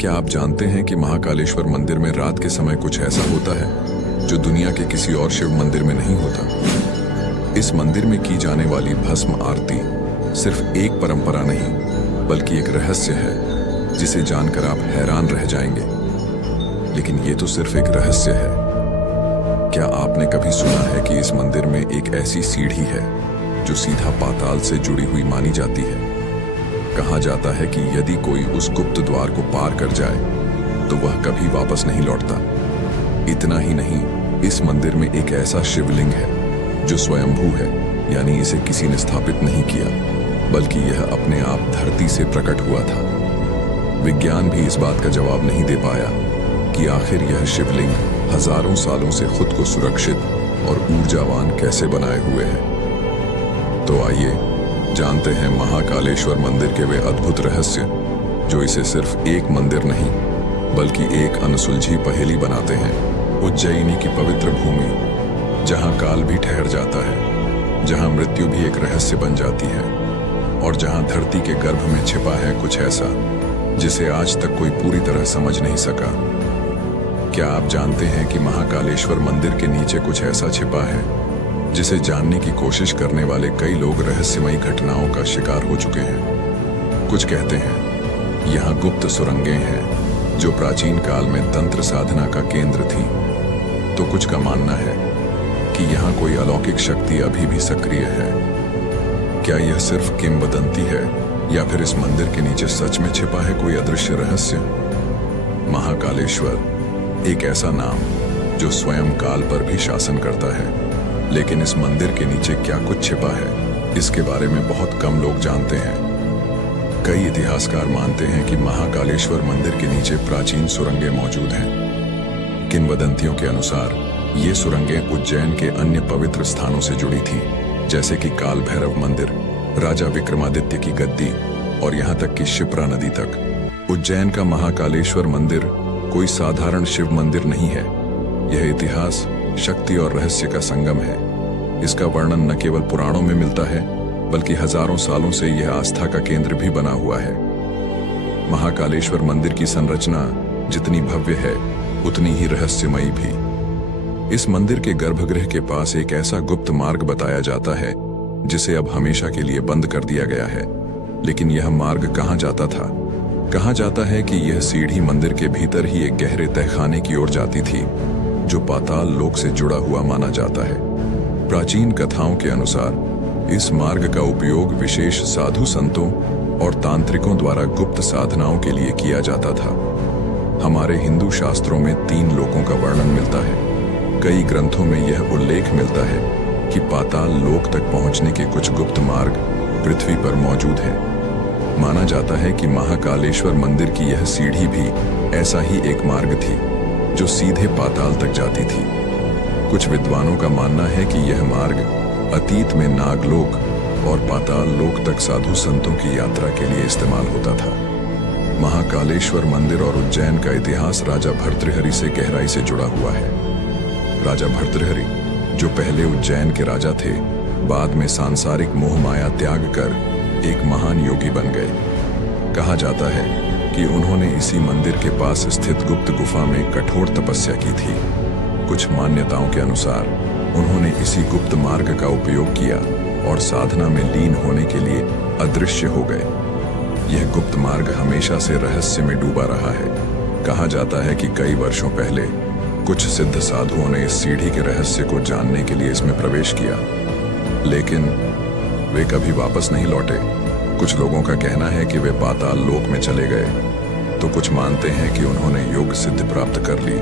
क्या आप जानते हैं कि महाकालेश्वर मंदिर में रात के समय कुछ ऐसा होता है जो दुनिया के किसी और शिव मंदिर में नहीं होता। इस मंदिर में की जाने वाली भस्म आरती सिर्फ एक परंपरा नहीं बल्कि एक रहस्य है जिसे जानकर आप हैरान रह जाएंगे। लेकिन ये तो सिर्फ एक रहस्य है। क्या आपने कभी सुना है कि इस मंदिर में एक ऐसी सीढ़ी है जो सीधा पाताल से जुड़ी हुई मानी जाती है। कहा जाता है कि यदि कोई उस गुप्त द्वार को पार कर जाए तो वह कभी वापस नहीं लौटता। इतना ही नहीं, इस मंदिर में एक ऐसा शिवलिंग है जो स्वयंभू है, यानी इसे किसी ने स्थापित नहीं किया बल्कि यह अपने आप धरती से प्रकट हुआ था। विज्ञान भी इस बात का जवाब नहीं दे पाया कि आखिर यह शिवलिंग हजारों सालों से खुद को सुरक्षित और ऊर्जावान कैसे बनाए हुए है। तो आइए जानते हैं महाकालेश्वर मंदिर के वे अद्भुत रहस्य जो इसे सिर्फ एक मंदिर नहीं बल्कि एक अनसुलझी पहेली बनाते हैं। उज्जैनी की पवित्र भूमि, जहां काल भी ठहर जाता है, जहां मृत्यु भी एक रहस्य बन जाती है और जहां धरती के गर्भ में छिपा है कुछ ऐसा जिसे आज तक कोई पूरी तरह समझ नहीं सका। क्या आप जानते हैं कि महाकालेश्वर मंदिर के नीचे कुछ ऐसा छिपा है जिसे जानने की कोशिश करने वाले कई लोग रहस्यमयी घटनाओं का शिकार हो चुके हैं। कुछ कहते हैं यहाँ गुप्त सुरंगें हैं जो प्राचीन काल में तंत्र साधना का केंद्र थी, तो कुछ का मानना है कि यहाँ कोई अलौकिक शक्ति अभी भी सक्रिय है। क्या यह सिर्फ किंवदंती है या फिर इस मंदिर के नीचे सच में छिपा है कोई अदृश्य रहस्य? महाकालेश्वर एक ऐसा नाम जो स्वयं काल पर भी शासन करता है, लेकिन इस मंदिर के नीचे क्या कुछ छिपा है इसके बारे में बहुत कम लोग जानते हैं। कई इतिहासकार मानते हैं कि महाकालेश्वर मंदिर के नीचे प्राचीन सुरंगें मौजूद हैं। किंवदंतियों के अनुसार ये सुरंगें उज्जैन के अन्य पवित्र स्थानों से जुड़ी थीं, जैसे कि काल भैरव मंदिर, राजा विक्रमादित्य की गद्दी और यहाँ तक कि शिप्रा नदी तक। उज्जैन का महाकालेश्वर मंदिर कोई साधारण शिव मंदिर नहीं है। यह इतिहास, शक्ति और रहस्य का संगम है। इसका वर्णन न केवल पुराणों में मिलता है बल्कि हजारों सालों से यह आस्था का केंद्र भी बना हुआ है। महाकालेश्वर मंदिर की संरचना जितनी भव्य है उतनी ही रहस्यमयी भी। इस मंदिर के गर्भगृह के पास एक ऐसा गुप्त मार्ग बताया जाता है जिसे अब हमेशा के लिए बंद कर दिया गया है। लेकिन यह मार्ग कहाँ जाता था? कहा जाता है कि यह सीढ़ी मंदिर के भीतर ही एक गहरे तहखाने की ओर जाती थी जो पाताल लोक से जुड़ा हुआ माना जाता है। प्राचीन कथाओं के अनुसार इस मार्ग का उपयोग विशेष साधु संतों और तांत्रिकों द्वारा गुप्त साधनाओं के लिए किया जाता था। हमारे हिंदू शास्त्रों में 3 लोकों का वर्णन मिलता है। कई ग्रंथों में यह उल्लेख मिलता है कि पाताल लोक तक पहुंचने के कुछ गुप्त मार्ग पृथ्वी पर मौजूद हैं। माना जाता है कि महाकालेश्वर मंदिर की यह सीढ़ी भी ऐसा ही एक मार्ग थी जो सीधे पाताल तक जाती थी। कुछ विद्वानों का मानना है कि यह मार्ग अतीत में नागलोक और पाताल लोक तक साधु संतों की यात्रा के लिए इस्तेमाल होता था। महाकालेश्वर मंदिर और उज्जैन का इतिहास राजा भर्तृहरि से गहराई से जुड़ा हुआ है। राजा भर्तृहरि, जो पहले उज्जैन के राजा थे, बाद में सांसारिक मोह माया त्याग कर एक महान योगी बन गए। कहा जाता है कि उन्होंने इसी मंदिर के पास स्थित गुप्त गुफा में कठोर तपस्या की थी। कुछ मान्यताओं के अनुसार उन्होंने इसी गुप्त मार्ग का उपयोग किया और साधना में लीन होने के लिए अदृश्य हो गए। यह गुप्त मार्ग हमेशा से रहस्य में डूबा रहा है। कहा जाता है कि कई वर्षों पहले कुछ सिद्ध साधुओं ने इस सीढ़ी के रहस्य को जानने के लिए इसमें प्रवेश किया, लेकिन वे कभी वापस नहीं लौटे। कुछ लोगों का कहना है कि वे पाताल लोक में चले गए, तो कुछ मानते हैं कि उन्होंने योग सिद्धि प्राप्त कर ली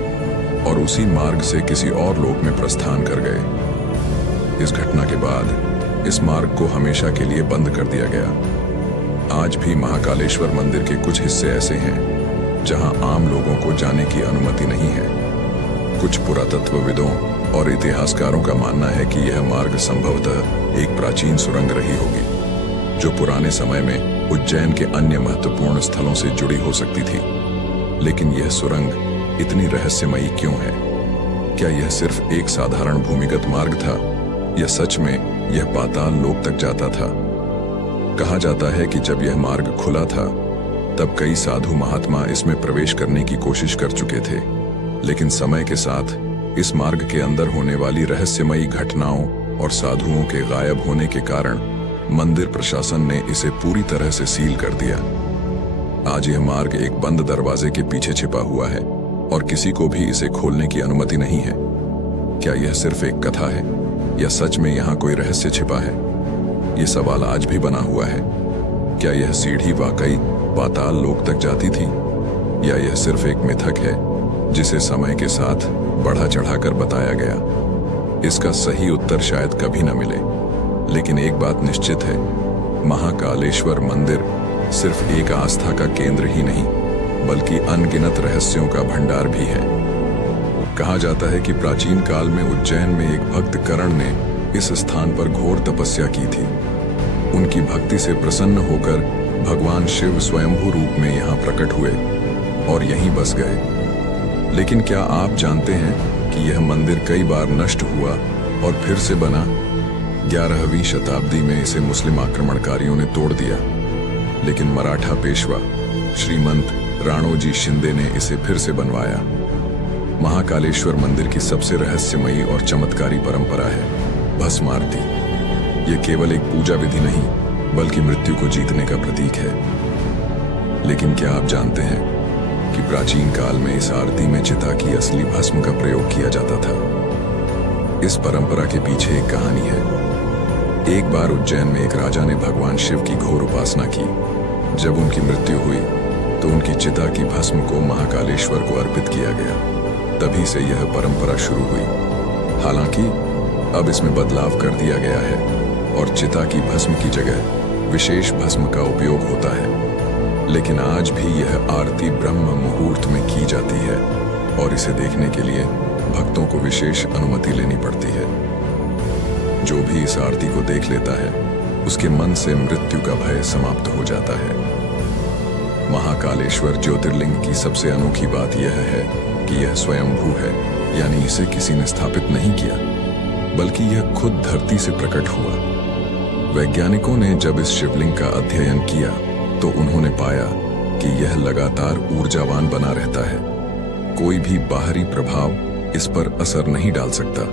और उसी मार्ग से किसी और लोक में प्रस्थान कर गए। इस घटना के बाद इस मार्ग को हमेशा के लिए बंद कर दिया गया। आज भी महाकालेश्वर मंदिर के कुछ हिस्से ऐसे हैं जहां आम लोगों को जाने की अनुमति नहीं है। कुछ पुरातत्वविदों और इतिहासकारों का मानना है कि यह मार्ग संभवतः एक प्राचीन सुरंग रही होगी जो पुराने समय में उज्जैन के अन्य महत्वपूर्ण स्थलों से जुड़ी हो सकती थी। लेकिन यह सुरंग इतनी रहस्यमयी क्यों है? क्या यह सिर्फ एक साधारण भूमिगत मार्ग था या सच में यह पाताल लोक तक जाता था? कहा जाता है कि जब यह मार्ग खुला था तब कई साधु महात्मा इसमें प्रवेश करने की कोशिश कर चुके थे, लेकिन समय के साथ इस मार्ग के अंदर होने वाली रहस्यमयी घटनाओं और साधुओं के गायब होने के कारण मंदिर प्रशासन ने इसे पूरी तरह से सील कर दिया। आज यह मार्ग एक बंद दरवाजे के पीछे छिपा हुआ है और किसी को भी इसे खोलने की अनुमति नहीं है। क्या यह सिर्फ एक कथा है या सच में यहाँ कोई रहस्य छिपा है? ये सवाल आज भी बना हुआ है। क्या यह सीढ़ी वाकई पाताल लोक तक जाती थी या यह सिर्फ एक मिथक है जिसे समय के साथ बढ़ा चढ़ाकर बताया गया? इसका सही उत्तर शायद कभी न मिले, लेकिन एक बात निश्चित है, महाकालेश्वर मंदिर सिर्फ एक आस्था का केंद्र ही नहीं बल्कि अनगिनत रहस्यों का भंडार भी है। कहा जाता है कि प्राचीन काल में उज्जैन में एक भक्त कर्ण ने इस स्थान पर घोर तपस्या की थी। उनकी भक्ति से प्रसन्न होकर भगवान शिव स्वयंभू रूप में यहाँ प्रकट हुए और यहीं बस गए। लेकिन क्या आप जानते हैं कि यह मंदिर कई बार नष्ट हुआ और फिर से बना? 11वीं शताब्दी में इसे मुस्लिम आक्रमणकारियों ने तोड़ दिया, लेकिन मराठा पेशवा श्रीमंत राणोजी शिंदे ने इसे फिर से बनवाया। महाकालेश्वर मंदिर की सबसे रहस्यमयी और चमत्कारी परंपरा है भस्मारती। यह केवल एक पूजा विधि नहीं बल्कि मृत्यु को जीतने का प्रतीक है। लेकिन क्या आप जानते हैं कि प्राचीन काल में इस आरती में चिता की असली भस्म का प्रयोग किया जाता था? इस परंपरा के पीछे एक कहानी है। एक बार उज्जैन में एक राजा ने भगवान शिव की घोर उपासना की। जब उनकी मृत्यु हुई तो उनकी चिता की भस्म को महाकालेश्वर को अर्पित किया गया। तभी से यह परंपरा शुरू हुई। हालांकि अब इसमें बदलाव कर दिया गया है और चिता की भस्म की जगह विशेष भस्म का उपयोग होता है। लेकिन आज भी यह आरती ब्रह्म मुहूर्त में की जाती है और इसे देखने के लिए भक्तों को विशेष अनुमति लेनी पड़ती है। जो भी इस आरती को देख लेता है उसके मन से मृत्यु का भय समाप्त हो जाता है। महाकालेश्वर ज्योतिर्लिंग की सबसे अनोखी बात यह है कि यह स्वयंभू है, यानी इसे किसी ने स्थापित नहीं किया बल्कि यह खुद धरती से प्रकट हुआ। वैज्ञानिकों ने जब इस शिवलिंग का अध्ययन किया तो उन्होंने पाया कि यह लगातार ऊर्जावान बना रहता है। कोई भी बाहरी प्रभाव इस पर असर नहीं डाल सकता।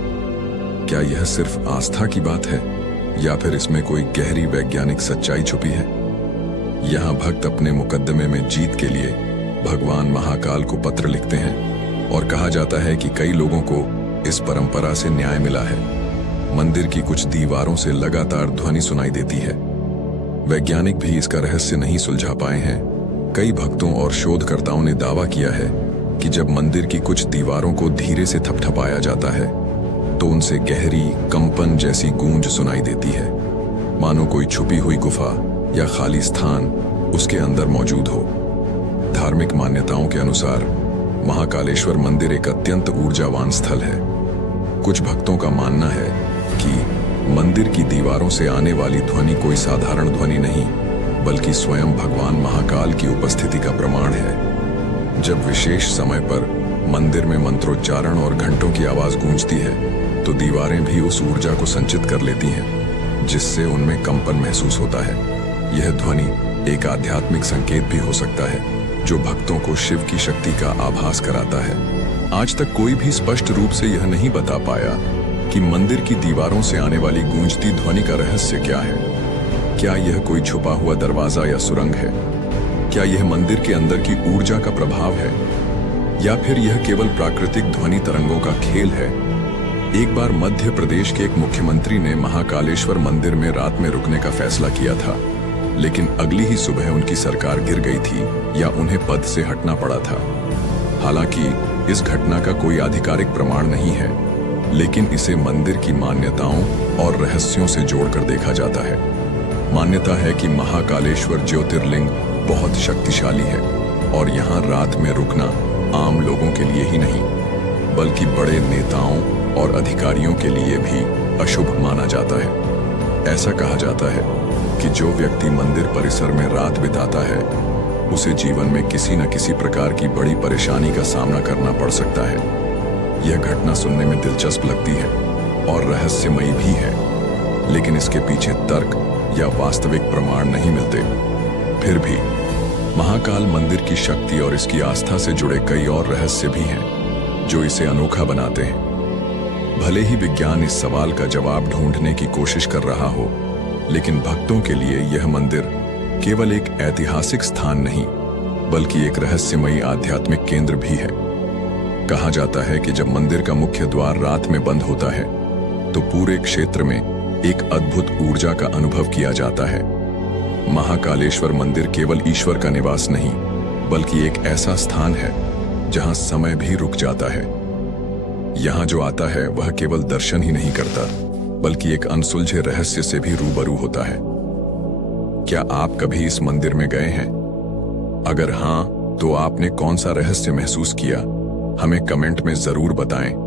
क्या यह सिर्फ आस्था की बात है या फिर इसमें कोई गहरी वैज्ञानिक सच्चाई छुपी है? यहाँ भक्त अपने मुकद्दमे में जीत के लिए भगवान महाकाल को पत्र लिखते हैं और कहा जाता है कि कई लोगों को इस परंपरा से न्याय मिला है। मंदिर की कुछ दीवारों से लगातार ध्वनि सुनाई देती है। वैज्ञानिक भी इसका रहस्य नहीं सुलझा पाए हैं। कई भक्तों और शोधकर्ताओं ने दावा किया है कि जब मंदिर की कुछ दीवारों को धीरे से थपथपाया जाता है तो उनसे गहरी कंपन जैसी गूंज सुनाई देती है, मानो कोई छुपी हुई गुफा या खाली स्थान उसके अंदर मौजूद हो। धार्मिक मान्यताओं के अनुसार महाकालेश्वर मंदिर एक अत्यंत ऊर्जावान स्थल है। कुछ भक्तों का मानना है कि मंदिर की दीवारों से आने वाली ध्वनि कोई साधारण ध्वनि नहीं बल्कि स्वयं भगवान महाकाल की उपस्थिति का प्रमाण है। जब विशेष समय पर मंदिर में मंत्रोच्चारण और घंटों की आवाज गूंजती है तो दीवारें भी उस ऊर्जा को संचित कर लेती हैं, जिससे उनमें कंपन महसूस होता है। यह ध्वनि एक आध्यात्मिक संकेत भी हो सकता है जो भक्तों को शिव की शक्ति का आभास कराता है। आज तक कोई भी स्पष्ट रूप से यह नहीं बता पाया कि मंदिर की दीवारों से आने वाली गूंजती ध्वनि का रहस्य क्या है। क्या यह कोई छुपा हुआ दरवाजा या सुरंग है? क्या यह मंदिर के अंदर की ऊर्जा का प्रभाव है या फिर यह केवल प्राकृतिक ध्वनि तरंगों का खेल है? एक बार मध्य प्रदेश के एक मुख्यमंत्री ने महाकालेश्वर मंदिर में रात में रुकने का फैसला किया था, लेकिन अगली ही सुबह उनकी सरकार गिर गई थी या उन्हें पद से हटना पड़ा था। हालांकि इस घटना का कोई आधिकारिक प्रमाण नहीं है, लेकिन इसे मंदिर की मान्यताओं और रहस्यों से जोड़कर देखा जाता है। मान्यता है कि महाकालेश्वर ज्योतिर्लिंग बहुत शक्तिशाली है और यहाँ रात में रुकना आम लोगों के लिए ही नहीं बल्कि बड़े नेताओं और अधिकारियों के लिए भी अशुभ माना जाता है। ऐसा कहा जाता है कि जो व्यक्ति मंदिर परिसर में रात बिताता है उसे जीवन में किसी न किसी प्रकार की बड़ी परेशानी का सामना करना पड़ सकता है। यह घटना सुनने में दिलचस्प लगती है और रहस्यमयी भी है, लेकिन इसके पीछे तर्क या वास्तविक प्रमाण नहीं मिलते। फिर भी महाकाल मंदिर की शक्ति और इसकी आस्था से जुड़े कई और रहस्य भी हैं जो इसे अनोखा बनाते हैं। भले ही विज्ञान इस सवाल का जवाब ढूंढने की कोशिश कर रहा हो, लेकिन भक्तों के लिए यह मंदिर केवल एक ऐतिहासिक स्थान नहीं, बल्कि एक रहस्यमयी आध्यात्मिक केंद्र भी है। कहा जाता है कि जब मंदिर का मुख्य द्वार रात में बंद होता है तो पूरे क्षेत्र में एक अद्भुत ऊर्जा का अनुभव किया जाता है। महाकालेश्वर मंदिर केवल ईश्वर का निवास नहीं, बल्कि एक ऐसा स्थान है जहां समय भी रुक जाता है। यहां जो आता है वह केवल दर्शन ही नहीं करता, बल्कि एक अनसुलझे रहस्य से भी रूबरू होता है। क्या आप कभी इस मंदिर में गए हैं? अगर हां, तो आपने कौन सा रहस्य महसूस किया? हमें कमेंट में जरूर बताएं।